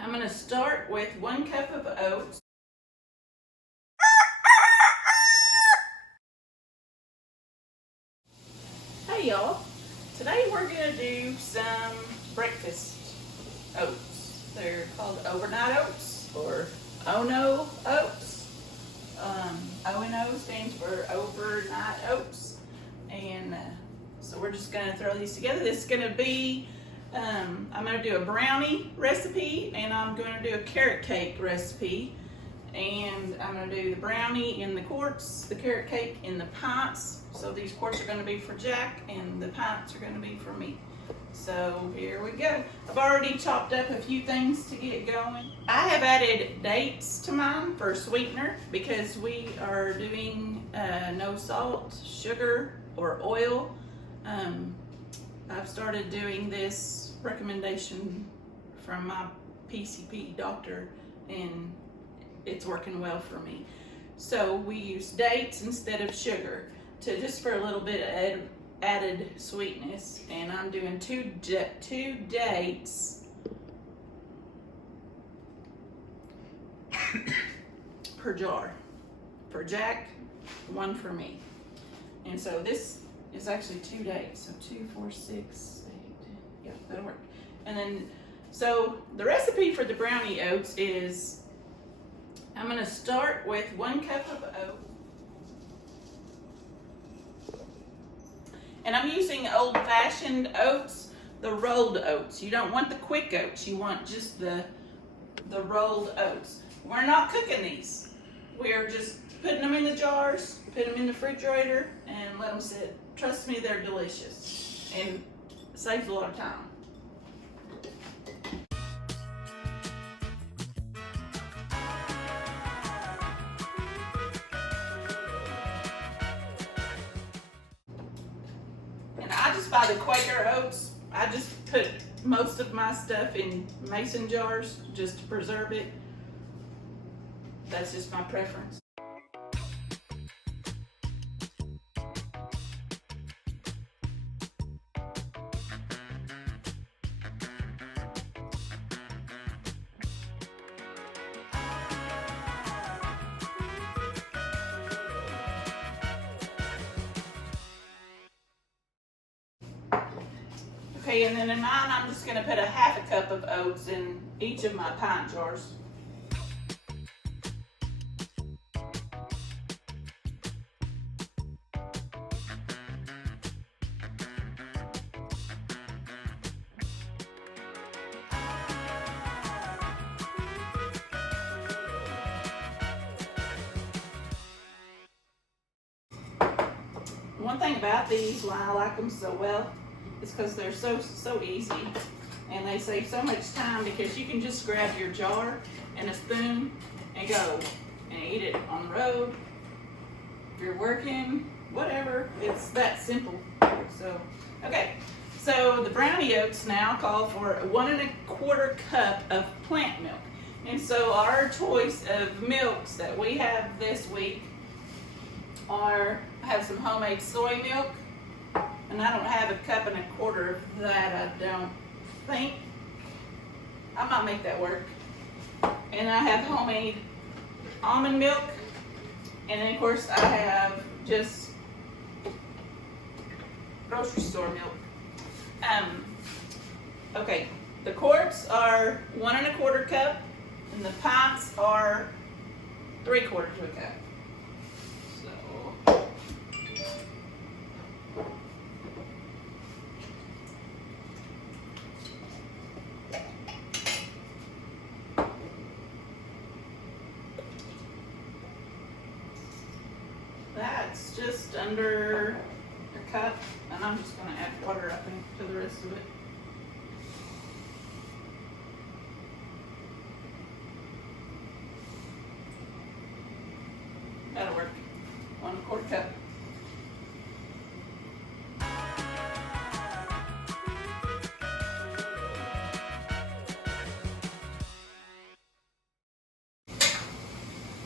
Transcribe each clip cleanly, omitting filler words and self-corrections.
I'm going to start with 1 cup of oats. Hey y'all, today we're going to do some breakfast oats. They're called overnight oats or ONO oats. ONO stands for overnight oats. And so we're just going to throw these together. This is going to be, I'm going to do a brownie recipe, and I'm going to do a carrot cake recipe. And I'm going to do the brownie in the quarts, the carrot cake in the pints. So these quarts are going to be for Jack, and the pints are going to be for me. So here we go. I've already chopped up a few things to get going. I have added dates to mine for sweetener because we are doing no salt, sugar, or oil. I've started doing this recommendation from my PCP doctor, and it's working well for me. So we use dates instead of sugar to just for a little bit of added sweetness, and I'm doing two dates per jar. For Jack, 1 for me. And so this is actually 2 dates. So 2, 4, 6, 8. Yeah, that'll work. And then, so the recipe for the brownie oats is, I'm going to start with 1 cup of oats. And I'm using old-fashioned oats, the rolled oats. You don't want the quick oats. You want just the rolled oats. We're not cooking these. We're just putting them in the jars, put them in the refrigerator, and let them sit. Trust me, they're delicious. And it saves a lot of time. I just buy the Quaker oats. I just put most of my stuff in mason jars just to preserve it. That's just my preference. Okay, and then in mine, I'm just going to put a ½ cup of oats in each of my pint jars. One thing about these, why I like them so well, is because they're so easy, and they save so much time because you can just grab your jar and a spoon and go and eat it on the road. If you're working, whatever, it's that simple. So, okay, so the brownie oats now call for 1 1/4 cup of plant milk. And so our choice of milks that we have this week are, I have some homemade soy milk. And I don't have 1 1/4 of that, I don't think. I might make that work. And I have homemade almond milk. And then of course I have just grocery store milk. Okay, the quarts are 1 1/4 cup, and the pints are 3/4 cup. That's just under 1 cup, and I'm just going to add water, I think, to the rest of it. That'll work. 1 1/4 cup.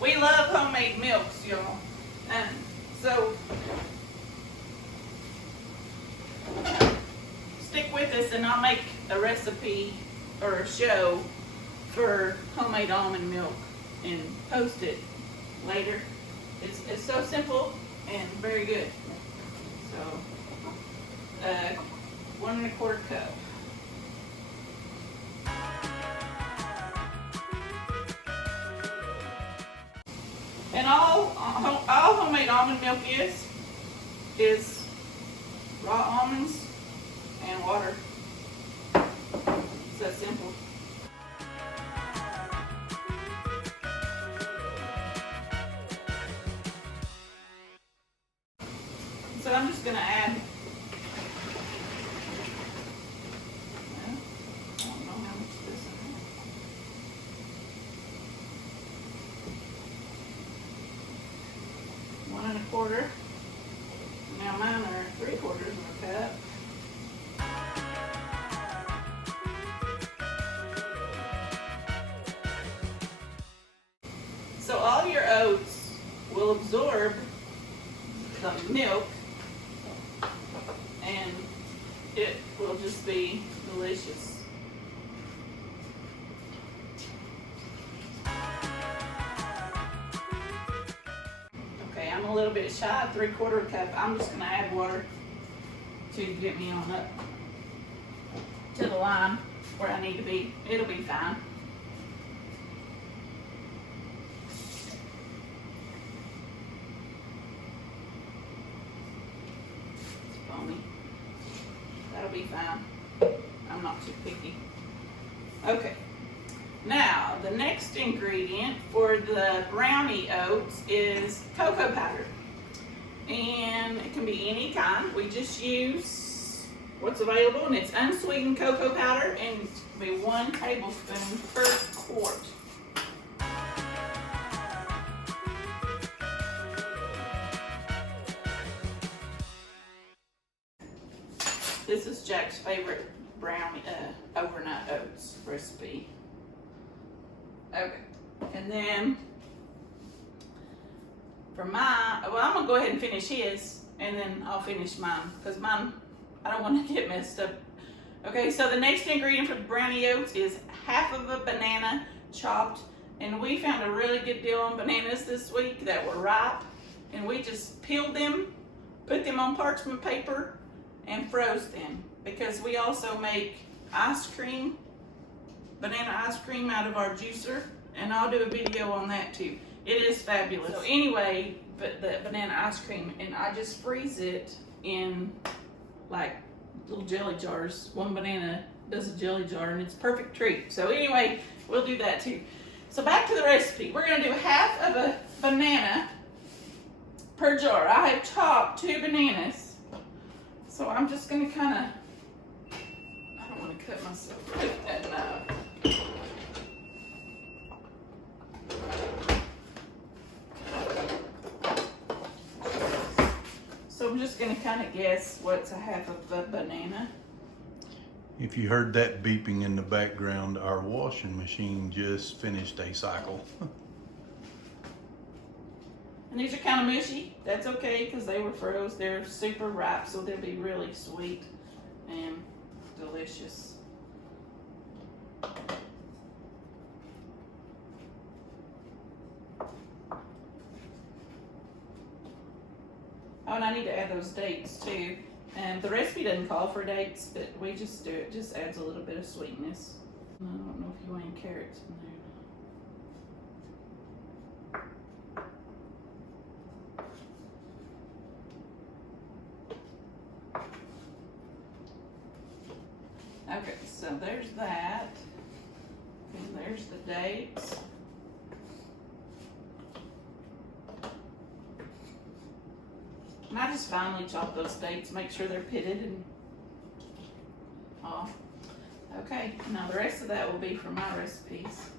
We love homemade milks, y'all. So stick with us, and I'll make a recipe or a show for homemade almond milk and post it later. It's so simple and very good. So 1 1/4 cup. And all homemade almond milk is raw almonds and water. It's that simple. So I'm just going to add, well, I don't know how much this is. One and a quarter. Now mine are 3/4 of a cup. So all your oats will absorb the milk and it will just be delicious. Okay, I'm a little bit shy of 3/4 cup. I'm just going to add water to get me on up to the line where I need to be. It'll be fine. That'll be fine. I'm not too picky. Okay. Now, the next ingredient for the brownie oats is cocoa powder. And it can be any kind. We just use what's available, and it's unsweetened cocoa powder, and it's going to be 1 tablespoon per quart. This is Jack's favorite brownie overnight oats recipe. Okay, and then for mine, well, I'm gonna go ahead and finish his, and then I'll finish mine because mine, I don't want to get messed up. Okay, so the next ingredient for the brownie oats is 1/2 of a banana chopped, and we found a really good deal on bananas this week that were ripe, and we just peeled them, put them on parchment paper, and froze them, because we also make ice cream, banana ice cream out of our juicer, and I'll do a video on that too. It is fabulous. So anyway, but the banana ice cream, and I just freeze it in like little jelly jars. 1 banana does a jelly jar, and it's a perfect treat. So anyway, we'll do that too. So back to the recipe. We're gonna do 1/2 of a banana per jar. I have chopped 2 bananas. So I'm just going to kind of, I don't want to cut myself right at now. So I'm just going to kind of guess what's 1/2 of a banana. If you heard that beeping in the background, our washing machine just finished a cycle. And these are kind of mushy. That's okay because they were froze. They're super ripe, so they'll be really sweet and delicious. Oh, and I need to add those dates too. And the recipe doesn't call for dates, but we just do it. It just adds a little bit of sweetness. I don't know if you want any carrots in there. Okay, so there's that, and there's the dates. And I just finely chop those dates, make sure they're pitted and off. Okay, now the rest of that will be for my recipes.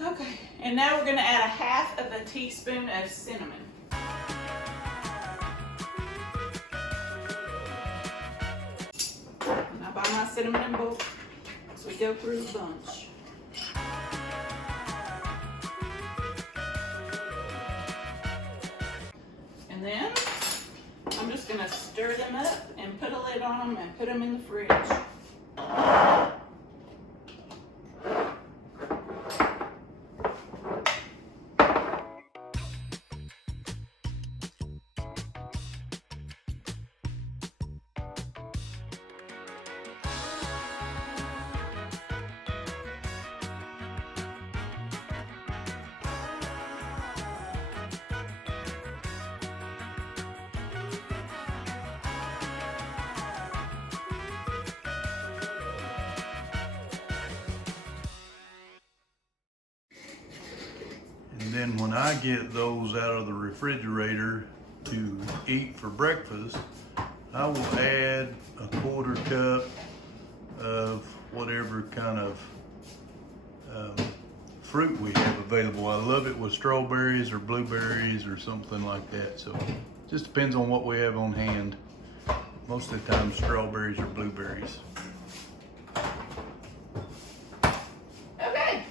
Okay, and now we're gonna add 1/2 of a teaspoon of cinnamon. I buy my cinnamon in bulk, so we go through a bunch. And then I'm just gonna stir them up and put a lid on them and put them in the fridge. And then when I get those out of the refrigerator to eat for breakfast, I will add a 1/4 cup of whatever kind of fruit we have available. I love it with strawberries or blueberries or something like that. So just depends on what we have on hand. Most of the time strawberries or blueberries. Okay,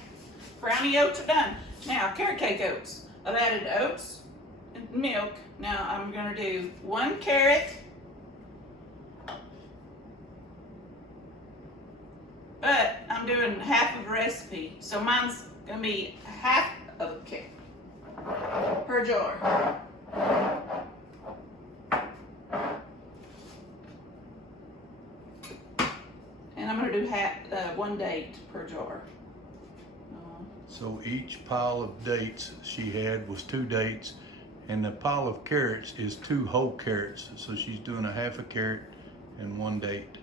brownie oats are done. Now carrot cake oats. I've added oats and milk. Now I'm gonna do 1 carrot, but I'm doing half of the recipe. So mine's gonna be half of a carrot per jar. And I'm gonna do 1 date per jar. So each pile of dates she had was 2 dates, and the pile of carrots is 2 whole carrots. So she's doing a half a carrot and 1 date.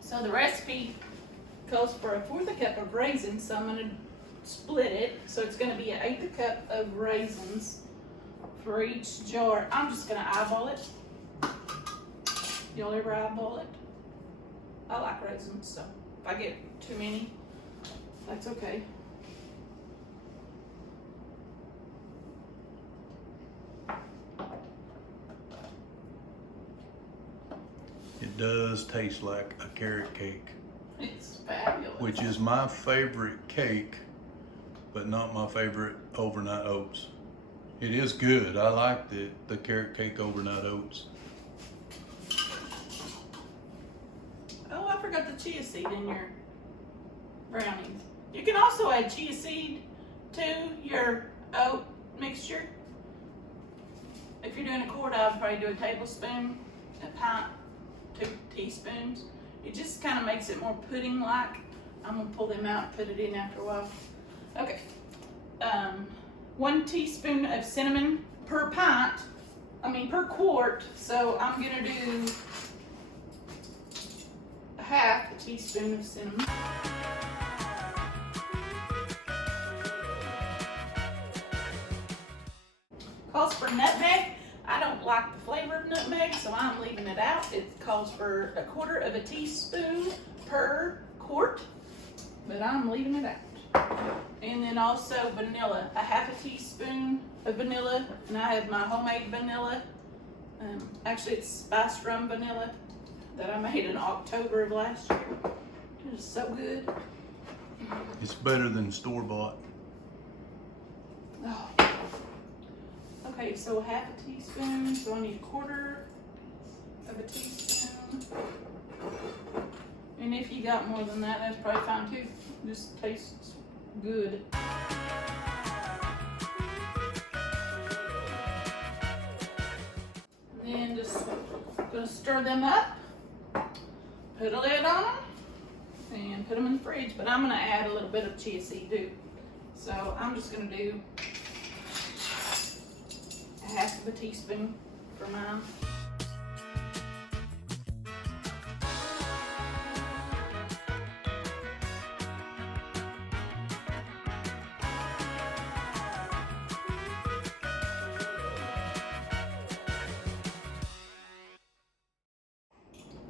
So the recipe calls for a 1/4 cup of raisins, so I'm going to split it. So it's going to be an 1/8 cup of raisins for each jar. I'm just going to eyeball it. Y'all ever eyeball it? I like raisins, so if I get too many, that's okay. It does taste like a carrot cake. It's fabulous. Which is my favorite cake, but not my favorite overnight oats. It is good. I like the carrot cake overnight oats. Oh, I forgot the chia seed in your brownies. You can also add chia seed to your oat mixture. If you're doing a quart, I'd probably do a tablespoon, a pint, 2 teaspoons. It just kind of makes it more pudding-like. I'm gonna pull them out and put it in after a while. Okay, 1 teaspoon of cinnamon per per quart. So I'm gonna do half a teaspoon of cinnamon. Calls for nutmeg. I don't like the flavor of nutmeg, so I'm leaving it out. It calls for a 1/4 of a teaspoon per quart, but I'm leaving it out. And then also vanilla, a half a teaspoon of vanilla, and I have my homemade vanilla. Actually, it's spiced rum vanilla that I made in October of last year. It is so good. It's better than store-bought. Oh. Okay, so half a teaspoon, so I need 1/4 of a teaspoon. And if you got more than that, that's probably fine too. Just tastes good. And then just gonna stir them up, put a lid on them, and put them in the fridge. But I'm gonna add a little bit of chia seed too. So I'm just gonna do half of a teaspoon for mine.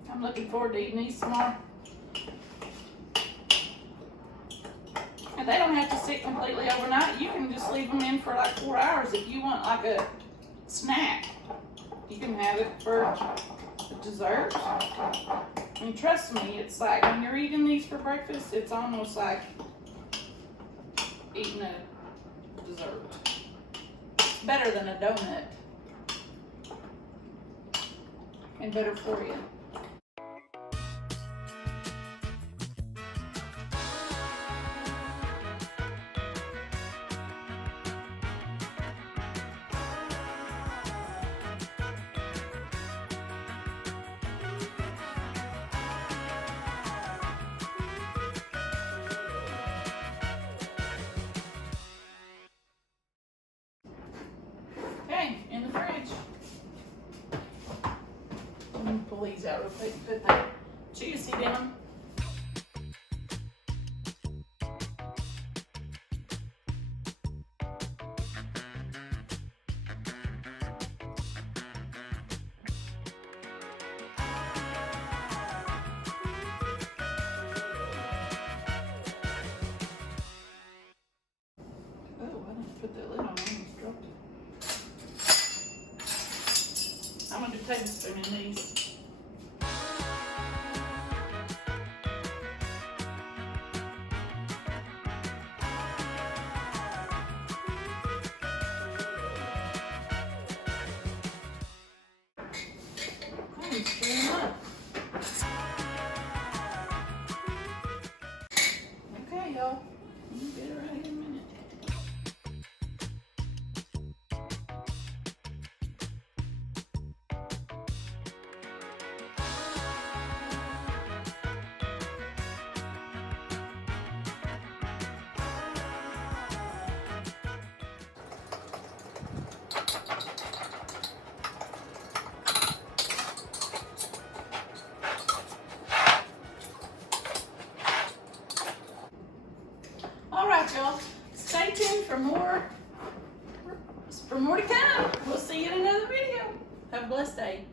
I'm looking forward to eating these tomorrow. And they don't have to sit completely overnight. You can just leave them in for like 4 hours if you want like a snack. You can have it for a dessert. I mean, trust me, it's like when you're eating these for breakfast, it's almost like eating a dessert. It's better than a donut. And better for you. me pull these out real quick and put that chia seed in them. Oh, I didn't put that lid on. I almost dropped it. I'm gonna do a tablespoon in these. Oh, it's stirring up. Okay, y'all. We'll get it right here in a minute. All right, y'all. Stay tuned for more to come. We'll see you in another video. Have a blessed day.